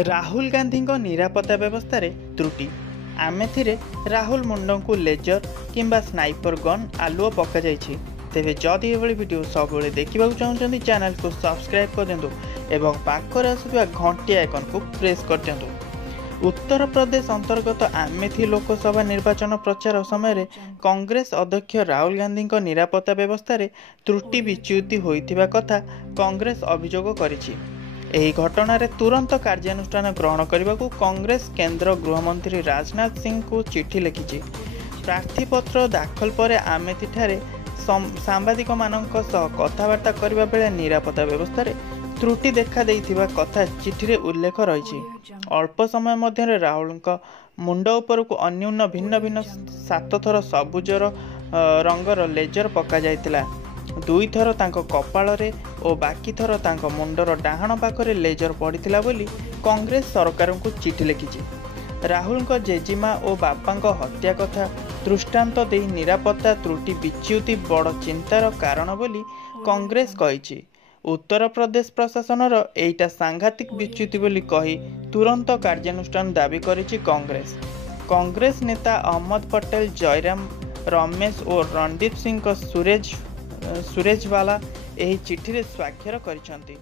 राहुल गांधी निरापत्ता व्यवस्था त्रुटि आमेथिरे राहुल मुंडा को लेजर किंबा स्नाइपर गन आलुओ पक जाइछि। तेबे जदि एभली वीडियो सब देखा चाहते चैनल को सब्सक्राइब कर दिंतु एवं पाखरे आसुवा घंटी आइकन को प्रेस कर दिंतु। उत्तर प्रदेश अंतर्गत आमेथी लोकसभा निर्वाचन प्रचार समय कांग्रेस अध्यक्ष राहुल गांधी निरापत्ता व्यवस्था त्रुटि विच्युति होइथिबा कथा कांग्रेस अभियोग करिछि। एही घटनार तुरंत कार्यानुष्ठान ग्रहण करने को कांग्रेस केंद्र गृहमंत्री राजनाथ सिंह को चिठी लिखिछि। प्रार्थीपत्र दाखल पर आमेथी ठारे सांबादिक मानक सह कथबार्ता करबा बेले निरापत्ता व्यवस्था त्रुटि देखा देइथिबा कथा चिठी उल्लेख रही। अल्प समय मध्य राहुल मुंड उपर को अन्यून भिन्न भिन्न 7 थर सबुजर रंगर लेजर पका जाइतिला। 2 थर तांको कपाଳରେ और बाकी थर तांको मुंडर डाहाण पाखरे लेजर पड़िथिला बोली कांग्रेस सरकार को चिठी लिखिछि। राहुल जेजिमा और बापा हत्या कथा दृष्टांत दे निरापत्ता त्रुटि विच्युति बड़ चिंतार कारण बोली कांग्रेस कहिछि। उत्तर प्रदेश प्रशासनर एटा सांघातिक विच्युति बोली कही तुरंत कार्यानुष्ठान दाबी करिछि कांग्रेस। कांग्रेस नेता अहमद पटेल, जयराम रमेश और रणदीप सिंह सुरेशवाला एही चिठी रे स्वाक्षर करिसंती।